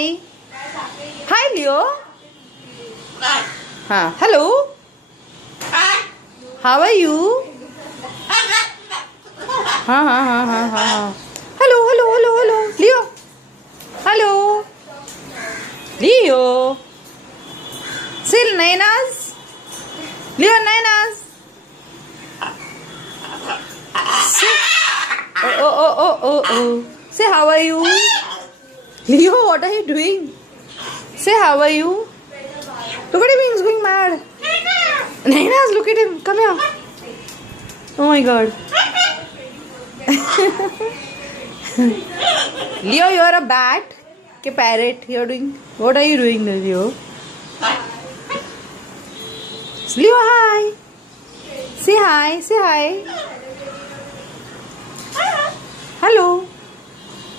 Hi. Hi, Leo. Hello. How are you? Hello, hello, hello, hello. Leo. Hello. Leo. Say Nainas. Leo, Nainas. Say. Oh. Say how are you? Leo, what are you doing? Say how are you? Look at him, he's going mad. Nainas, look at him. Come here. Oh my god. Leo, you are a bat. Okay, parrot. You are doing. What are you doing, Leo? Leo, hi. Say hi. Say hi. Hello.